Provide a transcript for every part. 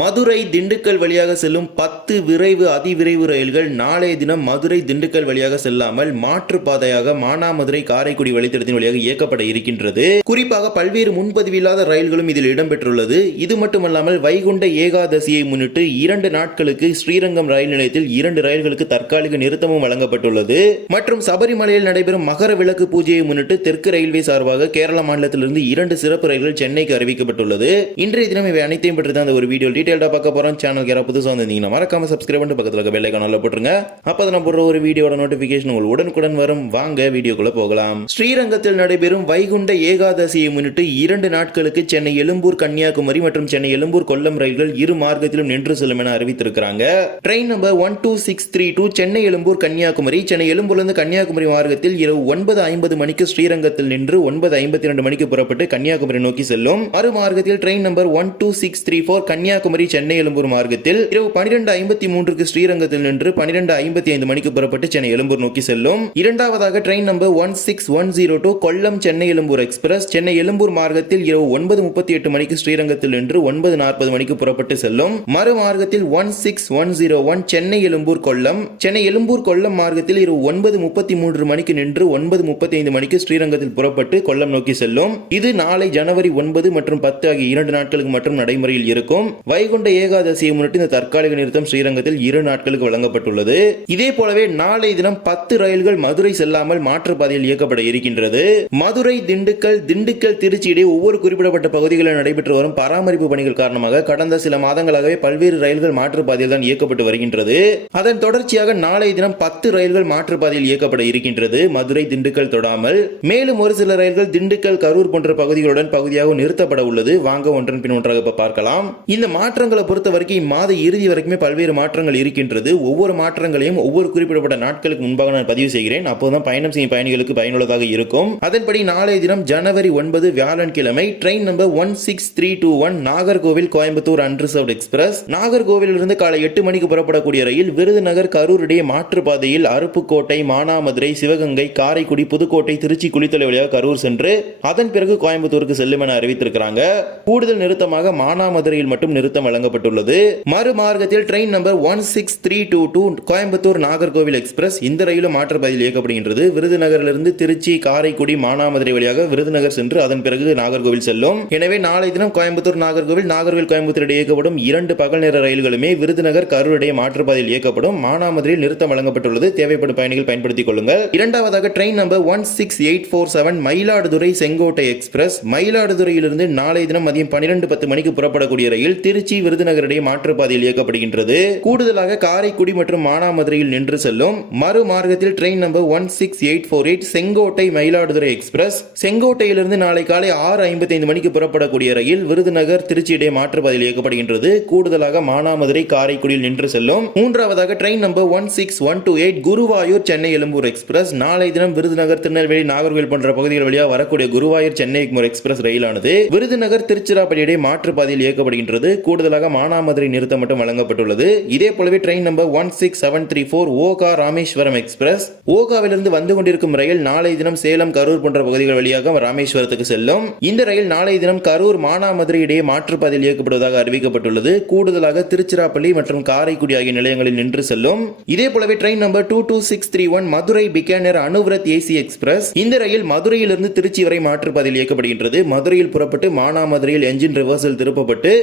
மதுரை திண்டுக்கல் வழியாக செல்லும் பத்து விரைவு அதிவிரைவு ரயில்கள் நாளைய தினம் மதுரை திண்டுக்கல் வழியாக செல்லாமல் மாற்றுப்பாதையாக மானாமதுரை காரைக்குடி வழித்தடத்தின் வழியாக இயக்கப்பட இருக்கின்றது. குறிப்பாக பல்வேறு முன்பதிவில்லாத ரயில்களும் இதில் இடம்பெற்றுள்ளது. இது மட்டுமல்லாமல் வைகுண்ட ஏகாதசியை முன்னிட்டு இரண்டு நாட்களுக்கு ஸ்ரீரங்கம் ரயில் நிலையத்தில் இரண்டு ரயில்களுக்கு தற்காலிக நிறுத்தமும் வழங்கப்பட்டுள்ளது. மற்றும் சபரிமலையில் நடைபெறும் மகர விளக்கு பூஜையை முன்னிட்டு தெற்கு ரயில்வே சார்பாக கேரள மாநிலத்திலிருந்து இரண்டு சிறப்பு ரயில்கள் சென்னைக்கு அறிவிக்கப்பட்டுள்ளது. இன்றைய தினம் இவை அனைத்தையும் பற்றி தான் அந்த ஒரு வீடியோ டீடைல்டா பார்க்க போகிறோம் சேனல் யாராவது புதுசாக வந்திருந்தீங்கன்னா மறக்காம சப்ஸ்கிரைப் பண்ணிட்டு பக்கத்தில் இருக்க பெல் ஐக்கானில் போட்டுருங்க. அப்போ நான் போடுற ஒரு வீடியோட நோட்டிஃபிகேஷன் உங்களுக்கு உடனுக்குடன் வரும். வாங்க வீடியோக்குள்ள போகலாம். ஸ்ரீரங்கத்தில் நடைபெறும் வைகுண்ட ஏகாதசியை முன்னிட்டு இரண்டு நாட்களுக்கு சென்னை எழும்பூர் கன்னியாகுமரி மற்றும் சென்னை எழும்பூர் கொல்லம் ரயில்கள் இரு மார்க்கத்திலும் நின்று செல்லும் என அறிவித்திருக்கிறாங்க. Train number one two six three two Chennai Egmore Kanniyakumari. Chennai எழும்பூர்லேருந்து Kanniyakumari மார்க்கத்தில் இரவு ஒன்பது ஐம்பது மணிக்கு ஸ்ரீரங்கத்தில் நின்று ஒன்பது ஐம்பத்தி ரெண்டு மணிக்கு புறப்பட்டு கன்னியாகுமரி நோக்கி செல்லும். மறு மார்க்கத்தில் train number one two six three four Kanniyakumari Chennai Egmore மார்க்கத்தில் இரவு பனிரெண்டு ஐம்பத்தி மூன்றுக்கு ஸ்ரீரங்கத்தில் நின்று பனிரெண்டு ஐம்பத்தி ஐந்து மணிக்கு புறப்பட்டு சென்னை எழும்பூர் நோக்கி செல்லும். இரண்டாவதாக train number one six one zero two Kollam Chennai Egmore express Chennai Egmore மார்க்கத்தில் இரவு ஒன்பது முப்பத்தி எட்டு மணிக்கு ஸ்ரீரங்கத்தில் நின்று ஒன்பது நாற்பது மணிக்கு புறப்பட்டு செல்லும். மறு மார்க்கத்தில் one six one zero one Chennai Egmore Kollam. Chennai Egmore Kollam மார்க்கத்தில் இரவு ஒன்பது முப்பத்தி மூன்று மணிக்கு நின்று ஒன்பது முப்பத்தி ஐந்து மணிக்கு ஸ்ரீரங்கத்தில் புறப்பட்டு கொல்லம் நோக்கி செல்லும். இது நாளை ஜனவரி ஒன்பது மற்றும் பத்து ஆகிய இரண்டு நாட்களுக்கு மட்டும் நடைமுறையில் இருக்கும். வைகுண்ட ஏகாதசியை முன்னிட்டு இந்த தற்காலிக நிறுத்தம் ஸ்ரீரங்கத்தில் இரு நாட்களுக்கு வழங்கப்பட்டுள்ளது. இதே போலவே நாளை தினம் பத்து ரயில்கள் மதுரை செல்லாமல் மாற்றுப்பாதையில் இயக்கப்பட இருக்கின்றது. மதுரை திண்டுக்கல் திண்டுக்கல் திருச்சி இடையே ஒவ்வொரு குறிப்பிடப்பட்ட பகுதிகளில் நடைபெற்று வரும் பராமரிப்பு பணிகள் காரணமாக கடந்த சில மாதங்களாகவே பல்வேறு ரயில்கள் மாற்றுப்பாதையில் தான் இயக்கப்பட்டு வருகின்றது. அதன் தொடர்ச்சியாக நாளை தினம் பத்து ரயில்கள் மாற்றுப்பாதையில் இயக்கப்பட இருக்கின்றது. மதுரை திண்டுக்கல் தொடாமல். மேலும் ஒரு சில ரயில்கள் திண்டுக்கல் கரூர் போன்ற பகுதிகளுடன் பகுதியாக நிறுத்தப்பட உள்ளது. வாங்க ஒன்றன் பின் ஒன்றாக பார்க்கலாம். இந்த மாற்று மாற்றங்களை பொறுத்த வரைக்கும் இம்மாத இறுதி வரைக்குமே பல்வேறு மாற்றங்கள் இருக்கின்றது. ஒவ்வொரு மாற்றங்களையும் ஒவ்வொரு குறிப்பிடப்பட்ட நாட்களுக்கு முன்பாக நான் பதிவு செய்கிறேன். அப்போதான் பயணம் செய்யும் பயணிகளுக்கு பயனுள்ளதாக இருக்கும். அதன்படி நாளைய தினம் ஜனவரி ஒன்பது வியாழன்கிழமை train number one six three two one Nagercoil Coimbatore unreserve express நாகர்கோவிலிருந்து காலை எட்டு மணிக்கு புறப்படக்கூடிய ரயில் விருதுநகர் கரூர் இடையே மாற்றுப்பாதையில் அருப்புக்கோட்டை மானாமதுரை சிவகங்கை காரைக்குடி புதுக்கோட்டை திருச்சி குளித்தலை வழியாக கரூர் சென்று அதன் பிறகு கோயம்புத்தூருக்கு செல்லும் என அறிவித்திருக்கிறாங்க. கூடுதல் நிறுத்தமாக மானாமதுரையில் மட்டும் நிறுத்தம் வழங்கப்பட்டுள்ளது. மறுமார்க்கத்தில் train number one six three two two Coimbatore Nagercoil express இந்த ரயிலும் மாற்றுப்பாதையில் இயக்கப்படுகின்றது. விருதுநகரிலிருந்து திருச்சி காரைக்குடி மானாமதுரை வழியாக விருதுநகர் சென்று அதன் பிறகு நாகர்கோவில் செல்லும். எனவே நாளை தினம் கோயம்புத்தூர் நாகர்கோவில் நாகர்கோவில் கோயம்புத்தூர் இடையே இயக்கப்படும் இரண்டு பகல் நேர ரயில்களுமே விருதுநகர் கரூர் இடையே மாற்றுப்பாதையில் இயக்கப்படும். மானாமதுரையில் நிறுத்தம் வழங்கப்பட்டுள்ளது. தேவைப்படும் பயணிகள் பயன்படுத்திக் கொள்ளுங்கள். இரண்டாவதாக train number one six eight four seven Mayiladuthurai Sengottai express. மயிலாடுதுறையிலிருந்து நாளை தினம் மதியம் பன்னிரண்டு பத்து மணிக்கு புறப்படக்கூடிய ரயில் திருச்சி திருச்சி விருதுநகரிடையே மாற்றுப்பாதையில் இயக்கப்படுகின்றது. கூடுதலாக காரைக்குடி மற்றும் மானாமதுரையில் நின்று செல்லும் மறு மார்க்கத்தில் train number one six eight four eight Sengottai Mayiladuthurai express. செங்கோட்டையிலிருந்து நாளை காலை ஆறு ஐம்பத்தி ஐந்து மணிக்கு புறப்படக்கூடிய ரயில் விருதுநகர் திருச்சி இடையே மாற்றுப்பாதையில் இயக்கப்படுகின்றது. கூடுதலாக மானாமதுரை காரைக்குடியில் நின்று செல்லும் மூன்றாவதாக train number one six one two eight Guruvayur Chennai Ezhumbur express. நாளை தினம் விருதுநகர் திருநெல்வேலி நாகர்கோவில் போன்ற பகுதிகள் வழியாக வரக்கூடிய குருவாயூர் சென்னை எக்மோர் எக்ஸ்பிரஸ் ரயிலானது விருதுநகர் திருச்சிராப்பள்ளி இடையே மாற்றுப்பாதையில் இயக்கப்படுகின்றது. கூடுதலாக மானாமதுரை நிறுத்தம் மட்டும் வழங்கப்பட்டுள்ளது. இதே போலவே train number one six seven three four Okha Rameswaram express ஓகாவிலிருந்து வந்து கொண்டிருக்கும் ரயில் நாளை தினம் சேலம் கரூர் போன்ற பகுதிகள் வழியாக ராமேஸ்வரத்துக்கு செல்லும். இந்த ரயில் நாளை தினம் கரூர் மானாமதுரை இடையே மாற்றுப்பாதையில் இயக்கப்படுவதாக அறிவிக்கப்பட்டுள்ளது. கூடுதலாக திருச்சிராப்பள்ளி மற்றும் காரைக்குடி ஆகிய நிலையங்களில் நின்று செல்லும். இதே போலவே train number two two six three one Madurai Bikaner Anuvrat AC express. இந்த ரயில் மதுரையிலிருந்து திருச்சி வரை மாற்றுப்பாதையில் இயக்கப்படுகின்றது. மதுரையில் புறப்பட்டு மானாமதுரையில் என்ஜின் ரிவர்சல் திருப்பப்பட்டு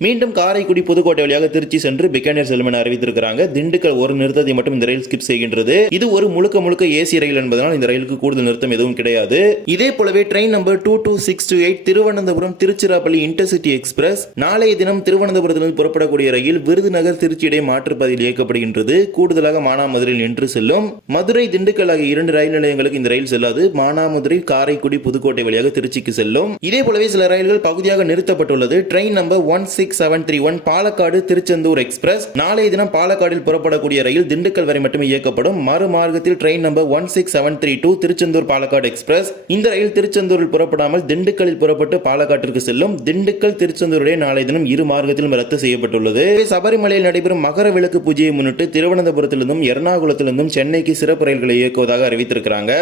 மீண்டும் காரைக்குடி புதுக்கோட்டை வழியாக திருச்சி சென்று பிக்கானேர் செல்லும் என அறிவித்திருக்கிறாங்க. திண்டுக்கல் ஒரு நிறுத்தத்தை மட்டும் இந்த ரயில் ஸ்கிப் செய்கின்றது. இது ஒரு முழுக்க முழுக்க ஏசி ரயில் என்பதனால் இந்த ரயிலுக்கு கூடுதல் நிறுத்தம் எதுவும் கிடையாது. இதே போலவே train number two two six two eight Thiruvananthapuram Tiruchirappalli intercity express நாளைய தினம் திருவனந்தபுரத்திலிருந்து புறப்படக்கூடிய ரயில் விருதுநகர் திருச்சி இடையே மாற்றுப்பாதையில் இயக்கப்படுகின்றது. கூடுதலாக மானாமதுரையில் நின்று செல்லும். மதுரை திண்டுக்கல் ஆகிய இரண்டு ரயில் நிலையங்களுக்கு இந்த ரயில் செல்லாது. மானாமதுரை காரைக்குடி புதுக்கோட்டை வழியாக திருச்சிக்கு செல்லும். இதே போலவே சில ரயில்கள் பகுதியாக நிறுத்தப்பட்டுள்ளது. Train number one six six seven three one Palakkad Tiruchendur express. நாளைய தினம் பாலக்காடில் புறப்படக்கூடிய ரயில் திண்டுக்கல் வரை மட்டுமே இயக்கப்படும். மறுமார்க்கத்தில் train number one six seven three two Tiruchendur Palakkad express. இந்த ரயில் திருச்செந்தூரில் புறப்படாமல் திண்டுக்கல்லில் புறப்பட்டு பாலக்காட்டிற்கு செல்லும் திண்டுக்கல் திருச்செந்தூருடைய நாளைய தினம் இரு மார்க்கத்திலும் ரத்து செய்யப்பட்டுள்ளது. சபரிமலையில் நடைபெறும் மகர விளக்கு பூஜையை முன்னிட்டு திருவனந்தபுரத்திலிருந்தும் எர்ணாகுளத்திலிருந்தும் சென்னைக்கு சிறப்பு ரயில்களை இயக்குவதாக அறிவித்திருக்கிறாங்க.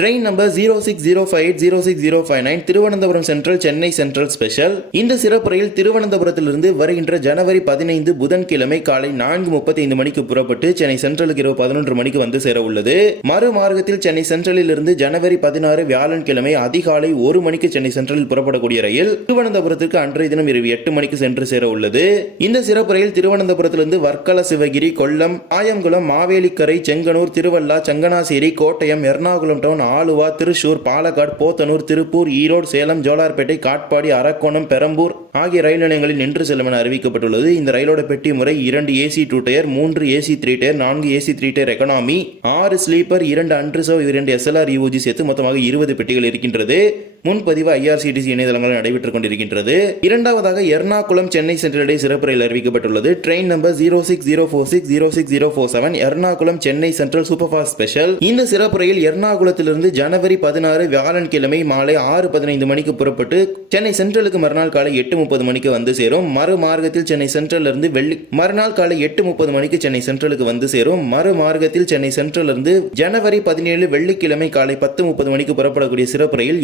Train number zero six zero five eight zero six zero five nine Thiruvananthapuram central Chennai central special இந்த சிறப்பு ரயில் திருவனந்தபுரத்தில் எர்ணாகுளத்திலிருந்து வருகின்ற ஜனவரி பதினைந்து புதன்கிழமை காலை நான்கு முப்பத்தி ஐந்து மணிக்கு புறப்பட்டு சென்னை சென்ட்ரலுக்கு இரவு பதினொன்று மணிக்கு வந்து சேர உள்ளது. மறுமார்க்கத்தில் சென்னை சென்ட்ரலிலிருந்து ஜனவரி பதினாறு வியாழன்கிழமை அதிகாலை ஒரு மணிக்கு சென்னை சென்ட்ரலில் புறப்படக்கூடிய ரயில் திருவனந்தபுரத்திற்கு அன்றைய தினம் இரவு எட்டு மணிக்கு சென்று சேர உள்ளது. இந்த சிறப்பு ரயில் திருவனந்தபுரத்திலிருந்து வர்க்கல சிவகிரி கொல்லம் ஆயங்குளம் மாவேலிக்கரை செங்கனூர் திருவள்ளா சங்கனாசேரி கோட்டயம் எர்ணாகுளம் டவுன் ஆலுவா திருச்சூர் பாலக்காடு போத்தனூர் திருப்பூர் ஈரோடு சேலம் ஜோலார்பேட்டை காட்பாடி அரக்கோணம் பெரம்பூர் ஆகிய ரயில் நிலையங்களில் நின்று செல்லும் என அறிவிக்கப்பட்டுள்ளது. இந்த ரயிலோட பெட்டி முறை இரண்டு ஏசி டூ டயர் மூன்று ஏசி த்ரீ டயர் நான்கு ஏசி த்ரீ டயர் எக்கனாமி ஆறு ஸ்லீப்பர் இரண்டு அன்ரிசர்வ் இரண்டு எஸ்எல்ஆர் யூஜி சேர்த்து மொத்தமாக இருபது பெட்டிகள் இருக்கின்றது. முன்பதிவு ஐஆர்சிடிசி இணையதளங்களில் நடைபெற்றுக் கொண்டிருக்கின்றது. இரண்டாவதாக எர்ணாகுளம் சென்னை சென்ட்ரல் சிறப்பு ரயில் அறிவிக்கப்பட்டுள்ளது. Train number zero six zero four six zero six zero four seven Ernakulam Chennai central super fast special. இந்த சிறப்பு ரயில் எர்ணாகுளத்திலிருந்து ஜனவரி பதினாறு வியாழன்கிழமை மாலை ஆறு பதினைந்து மணிக்கு புறப்பட்டு சென்னை சென்ட்ரலுக்கு மறுநாள் காலை எட்டு முப்பது மணிக்கு வந்து சேரும். மறு மார்க்கத்தில் சென்னை சென்ட்ரல் இருந்து வெள்ளி மறுநாள் காலை எட்டு முப்பது மணிக்கு சென்னை சென்ட்ரலுக்கு வந்து சேரும். மறு மார்க்கத்தில் சென்னை சென்ட்ரல் இருந்து ஜனவரி பதினேழு வெள்ளிக்கிழமை காலை பத்து முப்பது மணிக்கு புறப்படக்கூடிய சிறப்பு ரயில்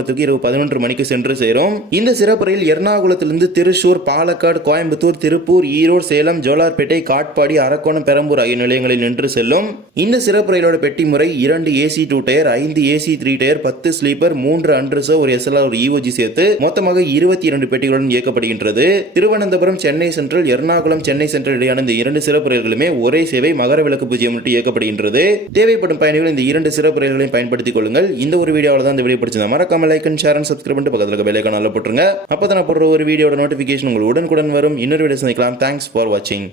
எர்ணாகுளத்துக்கு இரவு பதினொன்று மணிக்கு சென்று சேரும். இந்த சிறப்பு ரயில் எர்ணாகுளத்திலிருந்து திருச்சூர் பாலக்காடு கோயம்புத்தூர் திருப்பூர் ஈரோடு சேலம் ஜோலார்பேட்டை காட்பாடி அரக்கோணம் பெரம்பூர் ஆகிய நிலையங்களில் நின்று செல்லும். இந்த சிறப்பு ரயிலோட பெட்டி முறை இரண்டு ஏசி டூ டயர் ஐந்து ஏசி த்ரீ டயர் பத்து ஸ்லீப்பர் மூன்று அன்ரிசர்வ் ஒரு எஸ்எல்ஆர் ஒரு இஓஜி சேர்த்து மொத்தமாக இருபத்தி இரண்டு பெட்டிகளுடன் இயக்கப்படுகின்றது. திருவனந்தபுரம் சென்னை சென்ட்ரல் எர்ணாகுளம் சென்னை சென்ட்ரல் இடையான இந்த இரண்டு சிறப்பு ரயில்களுமே ஒரே சேவை மகர விளக்கு பூஜ்ஜியம் இயக்கப்படுகின்றது. தேவைப்படும் பயணிகள் இந்த இரண்டு சிறப்பு ரயில்களையும் பயன்படுத்திக் கொள்ளுங்கள். இந்த ஒரு வீடியோவில் தான் இந்த வீடியோ பிடிச்சிருந்தா மறக்காமல் like and share and subscribe பண்ணிட்டு பக்கத்தில் இருக்க பெல்லைக்கான போட்டுருங்க. அப்போ தான் நான் போடுற ஒரு வீடியோட நோட்டிஃபிகேஷன் உங்களுக்கு உடனுக்குடன் வரும். இன்னொரு வீடியோ சந்திக்கலாம். தேங்க்ஸ் ஃபார் வாட்சிங்